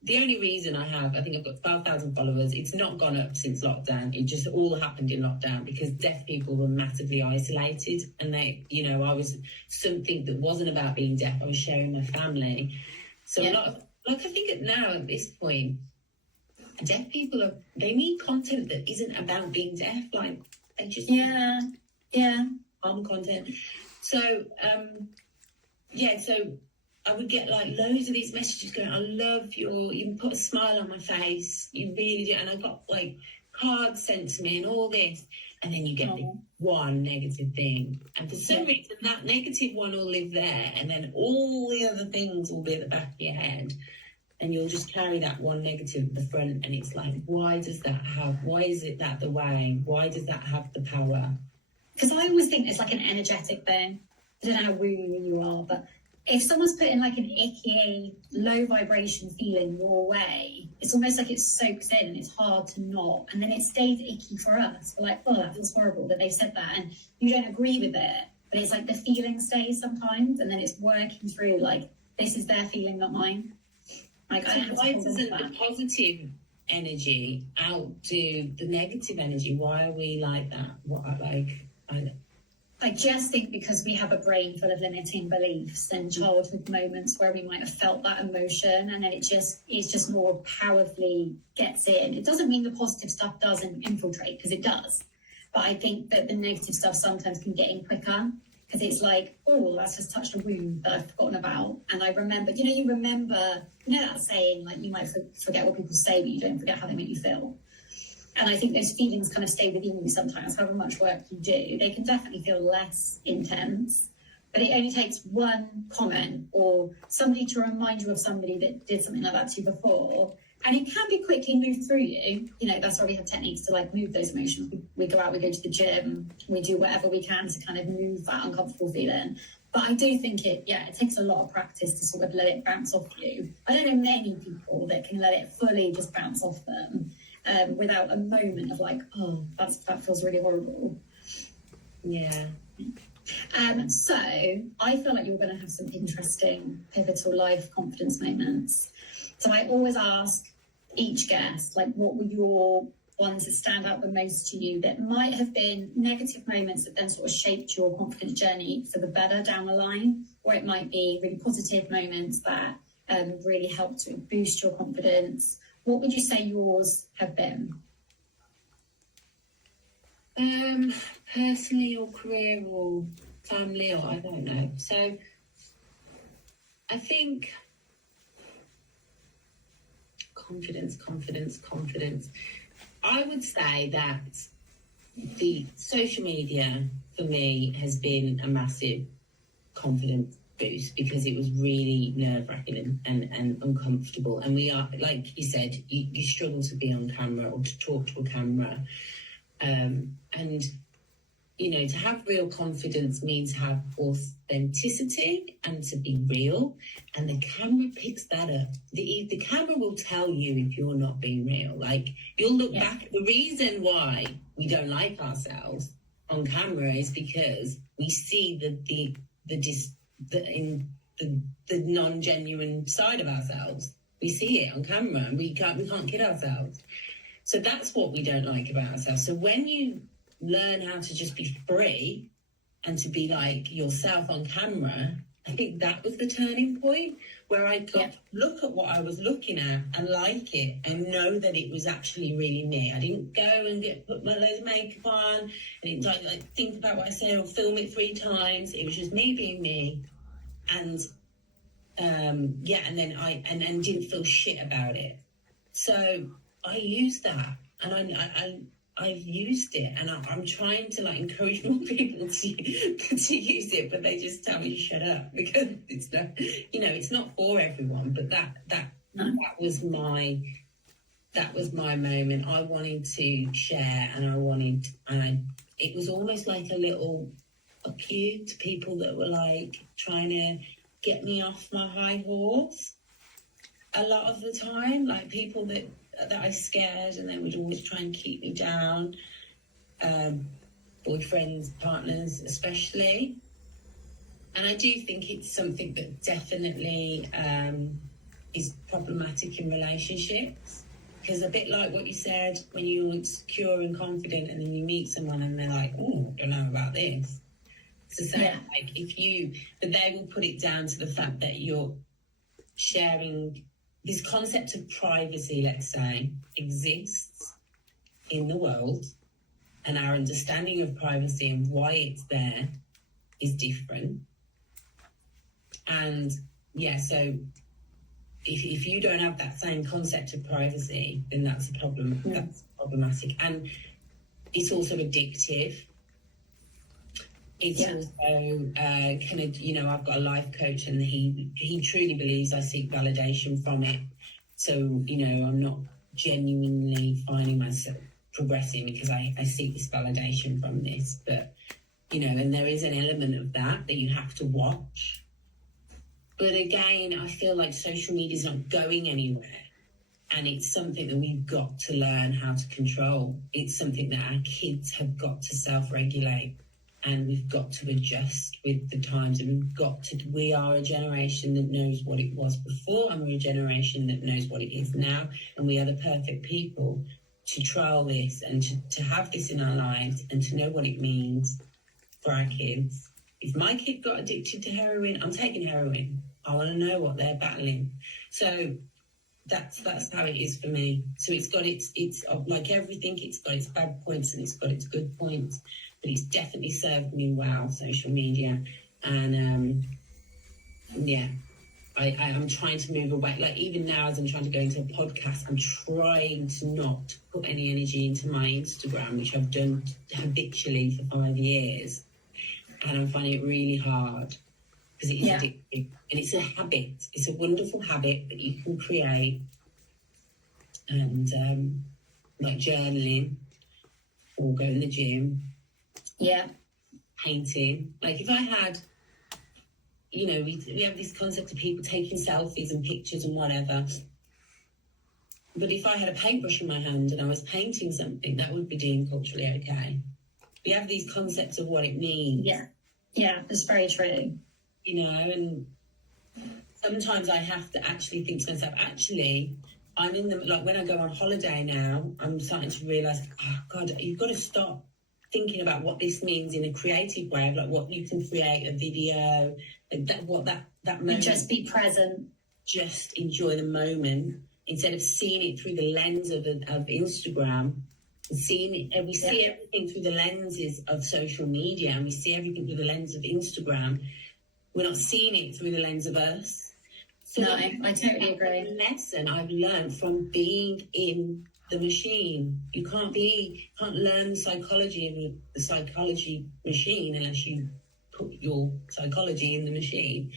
the only reason I think I've got 12,000 followers. It's not gone up since lockdown. It just all happened in lockdown because deaf people were massively isolated, and they, I was something that wasn't about being deaf. I was sharing my family. So a lot of, like, I think now at this point, deaf people they need content that isn't about being deaf. Like, they just content. So so I would get like loads of these messages going, I love you put a smile on my face, you really do. And I got like cards sent to me and all this. And then you get this one negative thing. And for some reason, that negative one will live there. And then all the other things will be at the back of your head. And you'll just carry that one negative at the front. And it's like, why is it that the way? Why does that have the power? Because I always think it's like an energetic thing. I don't know how woo you are, but if someone's putting like an icky, low vibration feeling your way, it's almost like it soaks in and it's hard to not. And then it stays icky for us. We're like, oh, that feels horrible that they said that. And you don't agree with it. But it's like the feeling stays sometimes. And then it's working through like, this is their feeling, not mine. Like, so why doesn't the positive energy outdo the negative energy? Why are we like that? I just think because we have a brain full of limiting beliefs and childhood moments where we might have felt that emotion, and then it's just more powerfully gets in. It doesn't mean the positive stuff doesn't infiltrate, because it does. But I think that the negative stuff sometimes can get in quicker, because it's like, oh, that's just touched a wound that I've forgotten about. And I remember, you remember that saying, like, you might forget what people say, but you don't forget how they make you feel. And I think those feelings kind of stay within you sometimes, however much work you do. They can definitely feel less intense, but it only takes one comment or somebody to remind you of somebody that did something like that to you before. And it can be quickly moved through you. That's why we have techniques to like move those emotions. We go out, we go to the gym, we do whatever we can to kind of move that uncomfortable feeling. But I do think it takes a lot of practice to sort of let it bounce off you. I don't know many people that can let it fully just bounce off them. Without a moment of like, oh, that feels really horrible. Yeah. So I feel like you're going to have some interesting, pivotal life confidence moments. So I always ask each guest, like, what were your ones that stand out the most to you that might have been negative moments that then sort of shaped your confidence journey for the better down the line, or it might be really positive moments that really helped to boost your confidence. What would you say yours have been? Personally or career or family, or I don't know. So I think confidence. I would say that the social media for me has been a massive confidence boost, because it was really nerve-wracking and uncomfortable. And we are, like you said, you struggle to be on camera or to talk to a camera. And, to have real confidence means to have authenticity and to be real. And the camera picks that up. The camera will tell you if you're not being real. Like, you'll look back. The reason why we don't like ourselves on camera is because we see the non-genuine side of ourselves. We see it on camera and we can't kid ourselves. So that's what we don't like about ourselves. So when you learn how to just be free and to be like yourself on camera, I think that was the turning point where I got to look at what I was looking at and like it and know that it was actually really me. I didn't go and put my loads of makeup on. I didn't like think about what I said or film it 3 times. It was just me being me. And and then I didn't feel shit about it. So I used that, and I've used it, and I'm trying to like encourage more people to use it, but they just tell me to shut up because it's not, it's not for everyone. But that was my moment. I wanted to share, and it was almost like a little fuck you to people that were like trying to get me off my high horse. A lot of the time, like people that that I scared, and they would always try and keep me down. Boyfriends, partners, especially. And I do think it's something that definitely is problematic in relationships. Because a bit like what you said, when you're secure and confident and then you meet someone and they're like, oh, I don't know about this. It's the same, like but they will put it down to the fact that you're sharing this concept of privacy, let's say, exists in the world, and our understanding of privacy and why it's there is different. And so if you don't have that same concept of privacy, then that's a problem. That's problematic. And it's also addictive. It's also I've got a life coach, and he truly believes I seek validation from it. So, I'm not genuinely finding myself progressing because I seek this validation from this. But, and there is an element of that you have to watch. But again, I feel like social media is not going anywhere. And it's something that we've got to learn how to control. It's something that our kids have got to self-regulate. And we've got to adjust with the times. And we are a generation that knows what it was before. And we're a generation that knows what it is now. And we are the perfect people to trial this and to have this in our lives and to know what it means for our kids. If my kid got addicted to heroin, I'm taking heroin. I want to know what they're battling. So that's how it is for me. So it's got it's like everything. It's got its bad points and it's got its good points. But it's definitely served me well, social media. And I'm trying to move away. Like even now, as I'm trying to go into a podcast, I'm trying to not put any energy into my Instagram, which I've done habitually for 5 years. And I'm finding it really hard because it is addictive. And it's a habit. It's a wonderful habit that you can create. And like journaling or go in the gym. Yeah. Painting. Like if I had, we have this concept of people taking selfies and pictures and whatever. But if I had a paintbrush in my hand and I was painting something, that would be deemed culturally okay. We have these concepts of what it means. Yeah, it's very true. And sometimes I have to actually think to myself, I'm in like when I go on holiday now, I'm starting to realise, oh God, you've got to stop thinking about what this means in a creative way, of like what you can create, a video, like that moment. And just be present. Just enjoy the moment instead of seeing it through the lens of Instagram. See everything through the lenses of social media, and we see everything through the lens of Instagram. We're not seeing it through the lens of us. So no, I totally agree. The lesson I've learned from being in the machine. You can't learn the psychology of the psychology machine unless you put your psychology in the machine.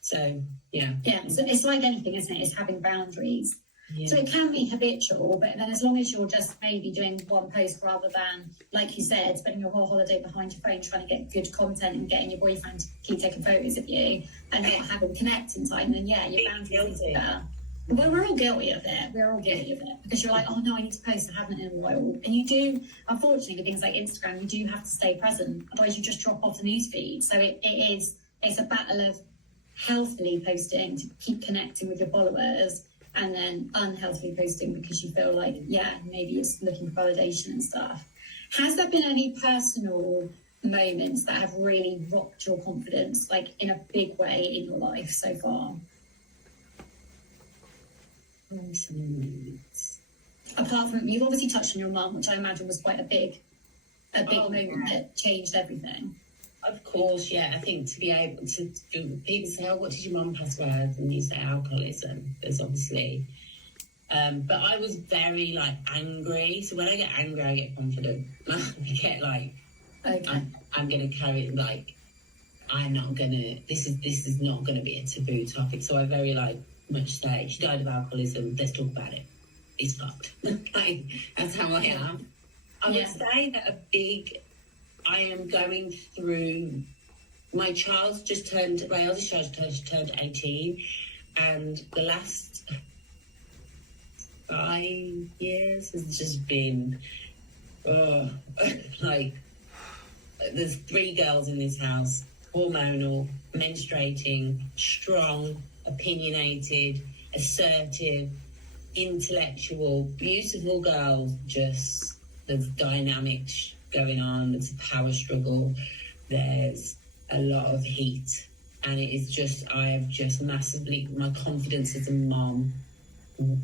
So yeah. So it's like anything, isn't it? It's having boundaries. Yeah. So it can be habitual, but then as long as you're just maybe doing one post rather than, like you said, spending your whole holiday behind your phone trying to get good content and getting your boyfriend to keep taking photos of you and not having connecting time, then your boundaries are there. But we're all guilty of it. We're all guilty of it because you're like, oh no, I need to post. I haven't in a while. And you do, unfortunately, with things like Instagram, you do have to stay present. Otherwise, you just drop off the newsfeed. So it's a battle of healthily posting to keep connecting with your followers, and then unhealthily posting because you feel like, maybe it's looking for validation and stuff. Has there been any personal moments that have really rocked your confidence, like in a big way in your life so far? Apart from, you've obviously touched on your mum, which I imagine was quite a big moment that changed everything. Of course, I think to be able to people say, oh, what did your mum pass away with? And you say alcoholism. There's obviously, but I was very angry. So when I get angry, I get confident. I get okay. I'm going to carry it. I'm not going to. This is not going to be a taboo topic. So I very much say she died of alcoholism. Let's talk about it. It's fucked. That's how I am. I would say that I am going through. My eldest child just turned 18, and the last 5 years has just been, like, there's 3 girls in this house, hormonal, menstruating, strong, opinionated, assertive, intellectual, beautiful girls. Just, there's dynamics going on, there's a power struggle, there's a lot of heat, and it is just, I have just massively, my confidence as a mom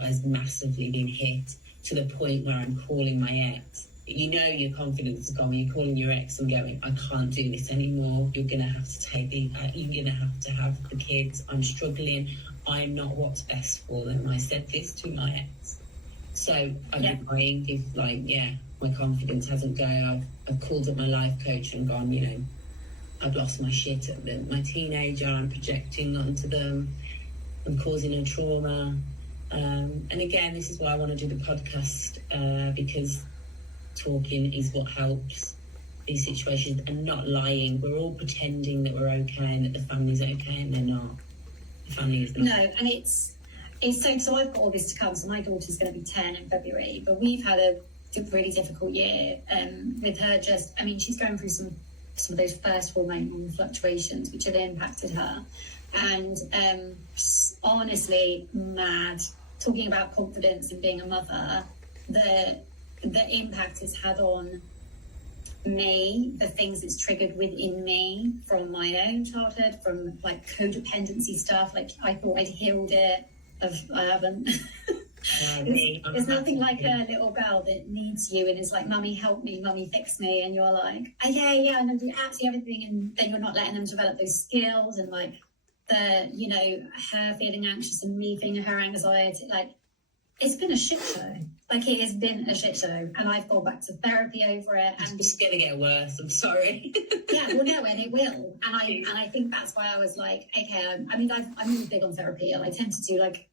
has massively been hit to the point where I'm calling my ex. You know your confidence is gone when you're calling your ex and going, I can't do this anymore, you're going to have to take you're going to have the kids, I'm struggling, I'm not what's best for them. I said this to my ex. So I've been crying if, like, my confidence hasn't gone. I've called up my life coach and gone, you know, I've lost my shit at my teenager, I'm projecting onto them, I'm causing a trauma. And again, this is why I want to do the podcast, because talking is what helps these situations, and not lying. We're all pretending that we're okay and that the family's okay, and they're not. The family is not. No, and it's so I've got all this to come. So my daughter's going to be 10 in February, but we've had a really difficult year with her. Just, I mean, she's going through some of those first hormonal fluctuations which have impacted her, and honestly, mad. Talking about confidence and being a mother, the impact it's had on me, the things it's triggered within me from my own childhood, from like codependency stuff. Like, I thought I'd healed it, I haven't. It's nothing like a little girl that needs you and is like, mummy help me, mummy fix me, and you're like, okay, I'm gonna do absolutely everything, and then you're not letting them develop those skills, and like you know, her feeling anxious and me feeling her anxiety. Like, it's been a shit show. Like, it has been a shit show, and I've gone back to therapy over it, and it's gonna get worse. I'm sorry. Yeah, well, no, and it will, and I think that's why I was like, okay, I'm really big on therapy, and I tend to do, like,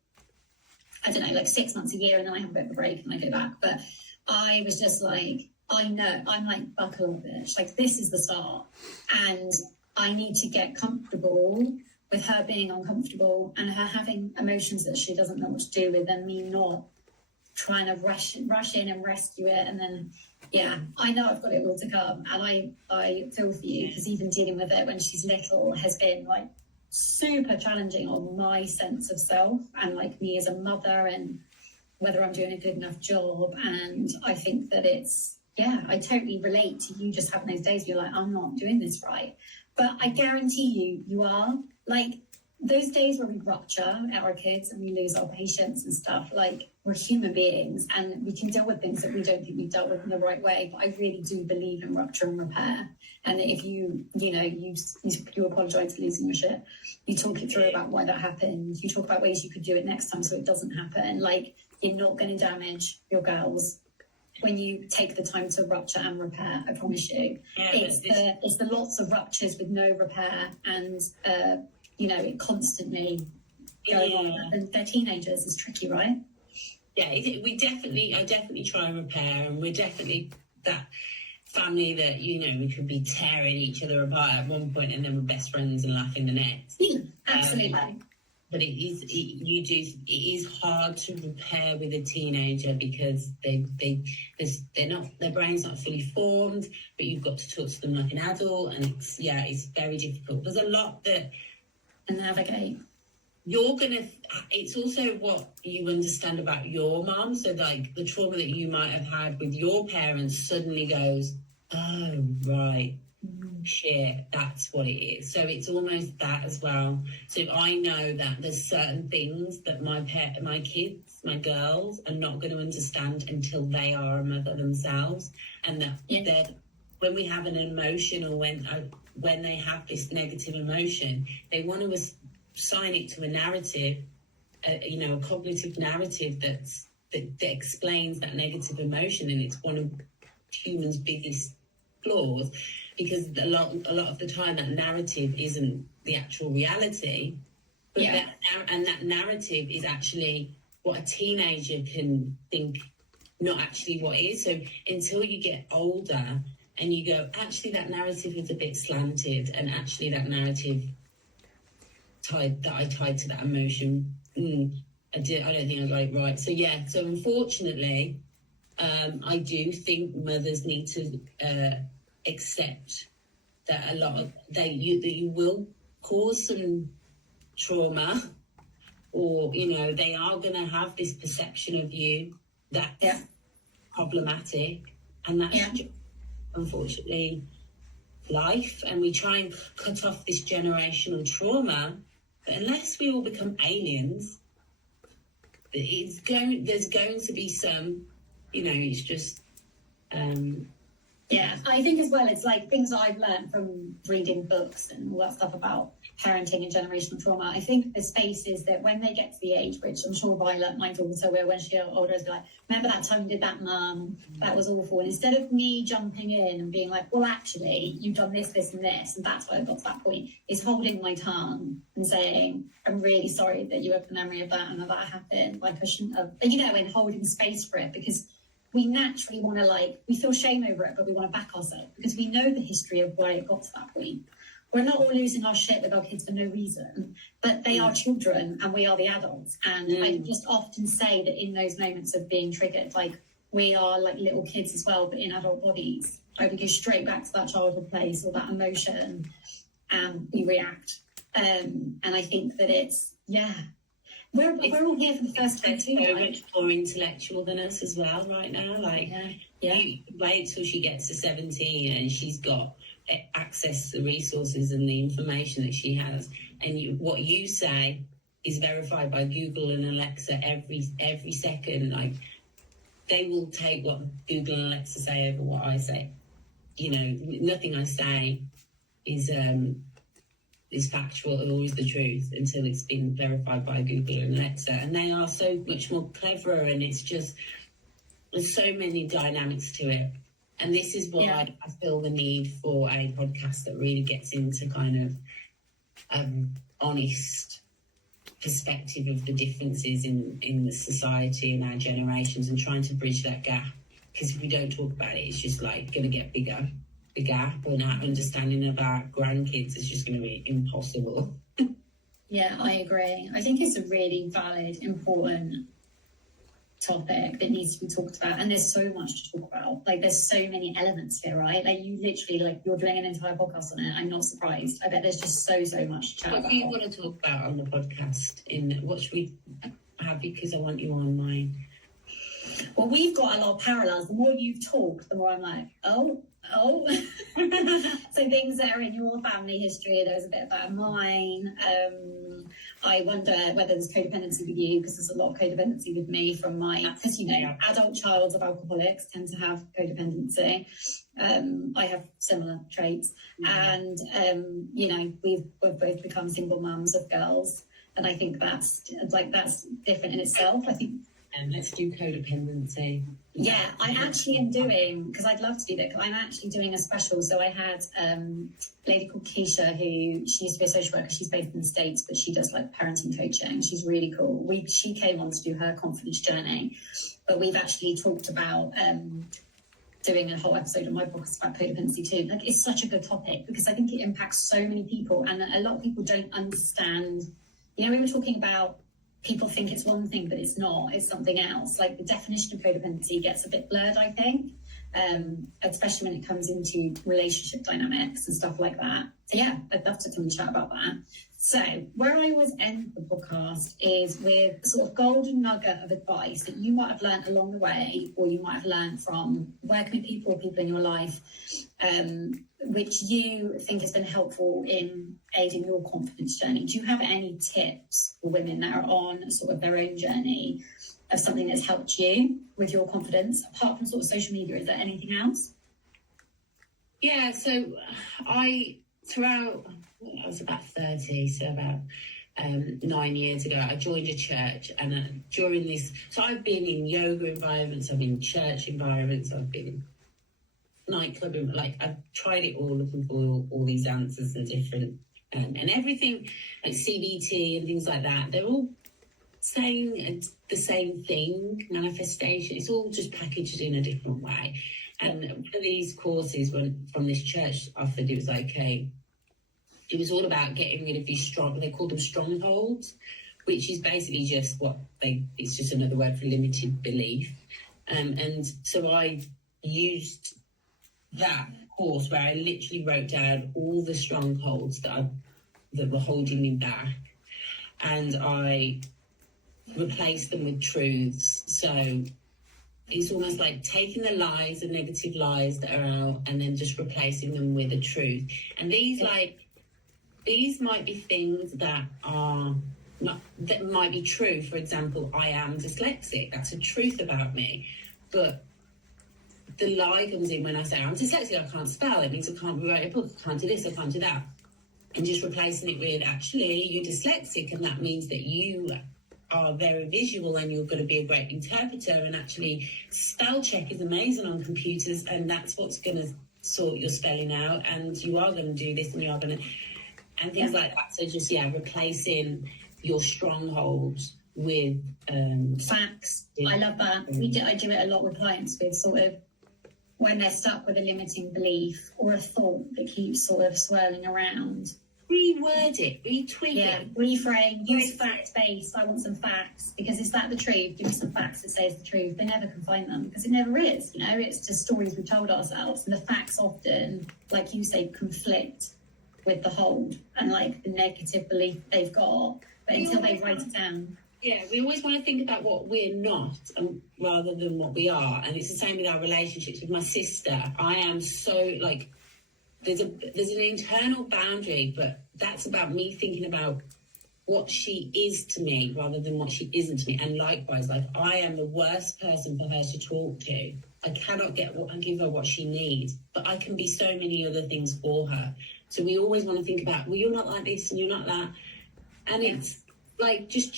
I don't know, like 6 months a year, and then I have a bit of a break and I go back. But I was just like, I know, I'm like, buckle up, bitch. Like, this is the start, and I need to get comfortable with her being uncomfortable and her having emotions that she doesn't know what to do with, and me not trying to rush in and rescue it. And then, yeah, I know I've got it all to come, and I feel for you, because even dealing with it when she's little has been like super challenging on my sense of self and like me as a mother and whether I'm doing a good enough job. And I think that I totally relate to you just having those days where you're like, I'm not doing this right. But I guarantee you are. Like, those days where we rupture at our kids and we lose our patience and stuff, like, we're human beings and we can deal with things that we don't think we've dealt with in the right way. But I really do believe in rupture and repair. And if you apologise for losing your shit, you talk it through about why that happened, you talk about ways you could do it next time so it doesn't happen. Like, you're not going to damage your girls when you take the time to rupture and repair, I promise you. Yeah, it's the lots of ruptures with no repair, and it constantly going on. And they're teenagers, it's tricky, right? Yeah, I definitely try and repair, and we're definitely that family that, we could be tearing each other apart at one point and then we're best friends and laughing the next. Yeah, absolutely. But it is hard to repair with a teenager because their brain's not fully formed, but you've got to talk to them like an adult, and it's very difficult. There's a lot that navigate. It's also what you understand about your mom. So like the trauma that you might have had with your parents suddenly goes, oh, right. Shit, that's what it is. So it's almost that as well. So I know that there's certain things that my kids, my girls, are not going to understand until they are a mother themselves, and that when we have an emotion, or when they have this negative emotion, they want to assign it to a narrative, a cognitive narrative that explains that negative emotion, and it's one of humans' biggest flaws. Because a lot of the time that narrative isn't the actual reality, but that narrative is actually what a teenager can think, not actually what it is. So until you get older and you go, actually that narrative is a bit slanted, and actually that narrative I tied to that emotion, I don't think I got it right. So yeah, so unfortunately, I do think mothers need to accept that that you will cause some trauma, or they are going to have this perception of you that's problematic, and that's unfortunately life. And we try and cut off this generational trauma, but unless we all become aliens, there's going to be some, it's just I think as well, it's like things that I've learned from reading books and all that stuff about parenting and generational trauma. I think the space is that when they get to the age, which I'm sure Violet, my daughter, will, when she's older, is like, remember that time you did that, Mum? That was awful. And instead of me jumping in and being like, well, actually, you've done this, this, and this, and that's why I got to that point, is holding my tongue and saying, I'm really sorry that you have the memory of that and that happened. Like, I shouldn't have, and holding space for it, because we naturally want to, we feel shame over it, but we want to back ourselves because we know the history of why it got to that point. We're not all losing our shit with our kids for no reason, but they are children and we are the adults. And I just often say that in those moments of being triggered, we are like little kids as well, but in adult bodies. We go straight back to that childhood place or that emotion and we react. And I think that it's, we're all here for the first time too. So much more intellectual than us as well right now. You wait till she gets to 17 and she's got access to the resources and the information that she has, and what you say is verified by Google and Alexa every second. They will take what Google and Alexa say over what I say. Nothing I say is factual or is the truth until it's been verified by Google and Alexa, and they are so much more cleverer, and it's just, there's so many dynamics to it. And this is why I feel the need for a podcast that really gets into kind of honest perspective of the differences in the society and our generations, and trying to bridge that gap. Because if we don't talk about it, it's just going to get bigger. The gap and our understanding of our grandkids is just going to be impossible. Yeah, I agree. I think it's a really valid, important topic that needs to be talked about, and there's so much to talk about. There's so many elements here, right? You literally, you're doing an entire podcast on it. I'm not surprised. I bet there's just so much to chat about. What do you want to talk about on the podcast? What should we have? Because I want you on mine. Well, we've got a lot of parallels. The more you've talked, the more I'm like, oh. So things that are in your family history, there's a bit about mine. I wonder whether there's codependency with you, because there's a lot of codependency with me from because adult childs of alcoholics tend to have codependency. I have similar traits, and we've both become single mums of girls, and I think that's different in itself. I think. And let's do codependency. Yeah, I actually am doing, because I'd love to do that, I'm actually doing a special. So I had a lady called Keisha, who, she used to be a social worker. She's based in the States, but she does parenting coaching. She's really cool. She came on to do her confidence journey, but we've actually talked about doing a whole episode of my podcast about codependency too. It's such a good topic because I think it impacts so many people, and a lot of people don't understand. We were talking about, people think it's one thing, but it's not. It's something else. The definition of codependency gets a bit blurred, I think, especially when it comes into relationship dynamics and stuff like that. So yeah, I'd love to come and chat about that. So where I always end the podcast is with a sort of golden nugget of advice that you might have learned along the way, or you might have learned from working with people in your life, which you think has been helpful in aiding your confidence journey. Do you have any tips for women that are on sort of their own journey of something that's helped you with your confidence, apart from sort of social media? Is there anything else? Yeah, so I was about 30, so about 9 years ago, I joined a church, and during this, so I've been in yoga environments, I've been in church environments, I've been in nightclub, I've tried it all, looking for all these answers and different, and everything, CBT and things like that, they're all saying the same thing, manifestation. It's all just packaged in a different way. And for these courses, from this church offered, it was it was all about getting rid of these they call them strongholds, which is basically just it's just another word for limited belief. And so I used that course where I literally wrote down all the strongholds that were holding me back, and I replaced them with truths. So it's almost like taking the lies, the negative lies that are out, and then just replacing them with a truth. And these might be things that are not, that might be true. For example, I am dyslexic. That's a truth about me. But the lie comes in when I say I'm dyslexic, I can't spell. It means I can't write a book, I can't do this, I can't do that. And just replacing it with, actually, you're dyslexic, and that means that you are very visual and you're going to be a great interpreter, and actually spell check is amazing on computers, and that's what's going to sort your spelling out, and you are going to do this, and you are going to, and things like that. So just replacing your strongholds with facts. I love that. I do it a lot with clients, with sort of when they're stuck with a limiting belief or a thought that keeps sort of swirling around. Reword it, retweak it. Reframe, use fact-based. I want some facts, because is that the truth? Give me some facts that says the truth. They never can find them, because it never is, it's just stories we've told ourselves, and the facts often, like you say, conflict with the hold and like the negative belief they've got, but until they write it down. Yeah, we always want to think about what we're not rather than what we are. And it's the same with our relationships. With my sister, I am so like, there's an internal boundary, but that's about me thinking about what she is to me rather than what she isn't to me. And likewise, like, I am the worst person for her to talk to. I cannot give her what she needs, but I can be so many other things for her. So we always want to think about, well, you're not like this and you're not that. And it's like just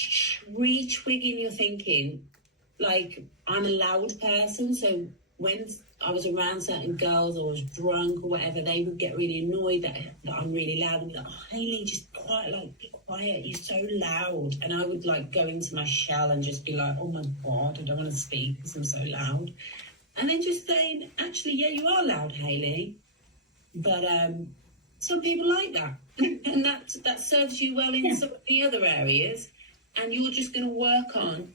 retwigging your thinking. Like, I'm a loud person, so when I was around certain girls or was drunk or whatever, they would get really annoyed that I'm really loud and be like, oh, Hayley, just be quiet, you're so loud. And I would like go into my shell and just be like, oh my God, I don't want to speak because I'm so loud. And then just saying, actually, yeah, you are loud, Hayley. But some people like that. And that serves you well in some of the other areas. And you're just going to work on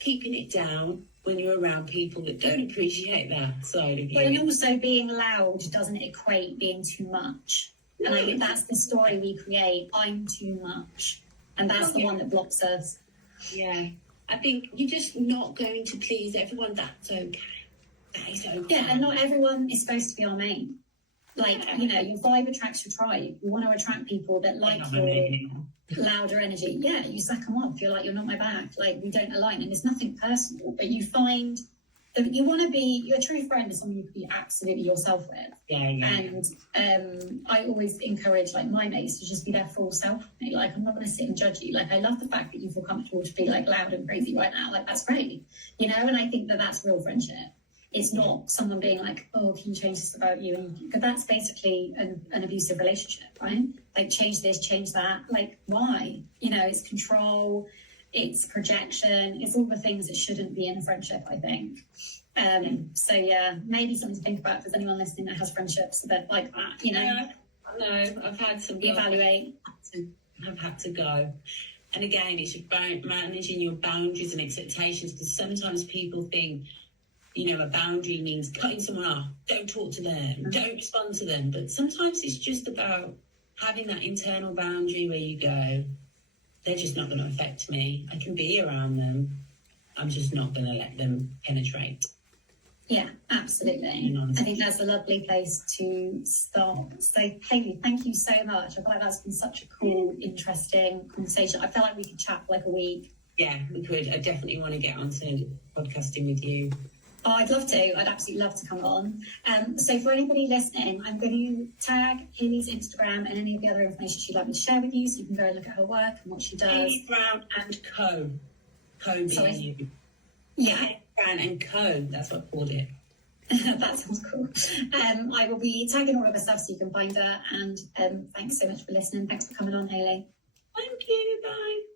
keeping it down when you're around people that don't appreciate that side of you. But and also being loud doesn't equate being too much. And I think that's the story we create. I'm too much. And that's the one that blocks us. Yeah. I think you're just not going to please everyone. That's okay. That is okay. Yeah, and not everyone is supposed to be our mate. Like, your vibe attracts your tribe. You want to attract people that like your louder energy. Yeah, you suck them off. You're like, you're not my back. Like, we don't align. And it's nothing personal. But you find that you want to be, your true friend is someone you can be absolutely yourself with. Yeah. And I always encourage, like, my mates to just be their full self with me. Like, I'm not going to sit and judge you. Like, I love the fact that you feel comfortable to be, like, loud and crazy right now. Like, that's great. And I think that that's real friendship. It's not someone being like, oh, can you change this about you? Because that's basically an abusive relationship, right? Like, change this, change that. Like, why? It's control, it's projection, it's all the things that shouldn't be in a friendship, I think. So, yeah, maybe something to think about if there's anyone listening that has friendships that like that, No, I've had some... Evaluate. I've had to go. And again, it's about managing your boundaries and expectations, because sometimes people think, a boundary means cutting someone off, don't talk to them, don't respond to them. But sometimes it's just about having that internal boundary where you go, they're just not going to affect me. I can be around them. I'm just not going to let them penetrate. Yeah, absolutely. I think that's a lovely place to stop. So, Hayley, thank you so much. I feel like that's been such a cool, interesting conversation. I feel like we could chat for like a week. Yeah, we could. I definitely want to get onto podcasting with you. Oh, I'd love to. I'd absolutely love to come on. So for anybody listening, I'm going to tag Hayley's Instagram and any of the other information she'd like me to share with you, so you can go and look at her work and what she does. Hayley Brown and Co. Sorry? Yeah. Hayley Brown and Co. That's what I called it. That sounds cool. I will be tagging all of her stuff so you can find her. And thanks so much for listening. Thanks for coming on, Hayley. Thank you. Bye.